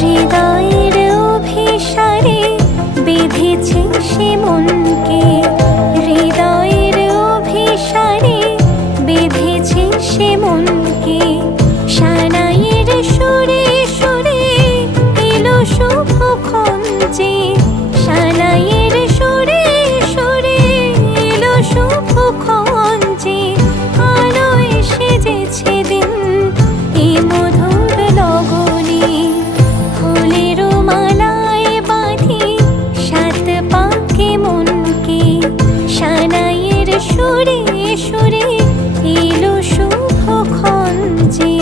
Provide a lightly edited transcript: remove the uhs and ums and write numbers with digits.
হৃদয়ের অভিসারে বেঁধেছে সে মনকে, হৃদয়ের অভিসারে বেঁধেছে সে মনকে। সানাইয়ের সুরে সুরে এলো শুভক্ষণ যে, সানাইয়ের সুরে সুরে এলো শুভক্ষণ যে। আলোয় সেজেছে দিন এ মধুর লগনে, ফুলের মালায় বাঁধি সাত পাকে মনকে। সানাইয়ের সুরে সুরে এলো শুভক্ষণ যে।